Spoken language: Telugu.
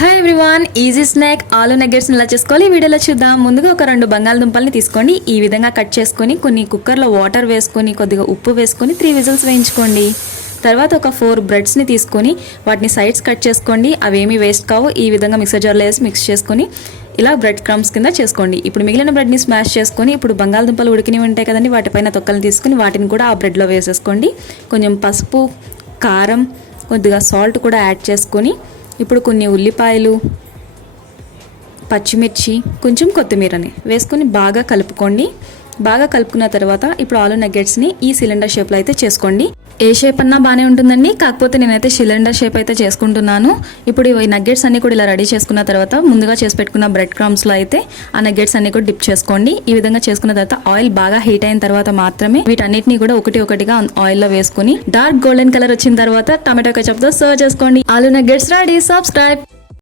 హాయ్ ఎవ్రీవన్, ఈజీ స్నాక్ ఆలు నగ్గెట్స్ని ఎలా చేసుకోవాలి ఈ వీడియోలో చూద్దాం. ముందుగా ఒక 2 బంగాళదుంపల్ని తీసుకోండి. ఈ విధంగా కట్ చేసుకొని కొన్ని కుక్కర్లో వాటర్ వేసుకొని కొద్దిగా ఉప్పు వేసుకొని 3 విజిల్స్ వేయించుకోండి. తర్వాత ఒక 4 బ్రెడ్స్ని తీసుకొని వాటిని సైడ్స్ కట్ చేసుకోండి. అవేమీ వేస్ట్ కావు. ఈ విధంగా మిక్సర్ జార్లో వేసి మిక్స్ చేసుకొని ఇలా బ్రెడ్ క్రమ్స్ కింద చేసుకోండి. ఇప్పుడు మిగిలిన బ్రెడ్ని స్మాష్ చేసుకొని ఇప్పుడు బంగాళదుంపలు ఉడికినవి ఉంటాయి కదండి, వాటిపైన తొక్కలు తీసుకొని వాటిని కూడా ఆ బ్రెడ్లో వేసేసుకోండి. కొంచెం పసుపు, కారం, కొద్దిగా సాల్ట్ కూడా యాడ్ చేసుకొని ఇప్పుడు కొన్ని ఉల్లిపాయలు, పచ్చిమిర్చి, కొంచెం కొత్తిమీరని వేసుకొని బాగా కలుపుకోండి. బాగా కలుపుకున్న తర్వాత ఇప్పుడు ఆలు నగ్గెట్స్ని ఈ సిలిండర్ షేప్లో అయితే చేసుకోండి. ఏ షేప్ అన్నా బాగానే ఉంటుందండి, కాకపోతే నేనైతే సిలిండర్ షేప్ అయితే చేసుకుంటున్నాను. ఇప్పుడు ఈ నగ్గెట్స్ అన్ని కూడా ఇలా రెడీ చేసుకున్న తర్వాత ముందుగా చేసి పెట్టుకున్న బ్రెడ్ క్రమ్స్లో అయితే ఆ నగ్గెట్స్ అన్ని కూడా డిప్ చేసుకోండి. ఈ విధంగా చేసుకున్న తర్వాత ఆయిల్ బాగా హీట్ అయిన తర్వాత మాత్రమే వీటన్నిటిని కూడా ఒకటిగా ఆయిల్లో వేసుకుని డార్క్ గోల్డెన్ కలర్ వచ్చిన తర్వాత టమాటో కెచప్తో సర్వ్ చేసుకోండి. ఆలు నగ్గెట్స్ రెడీ. సబ్స్క్రైబ్.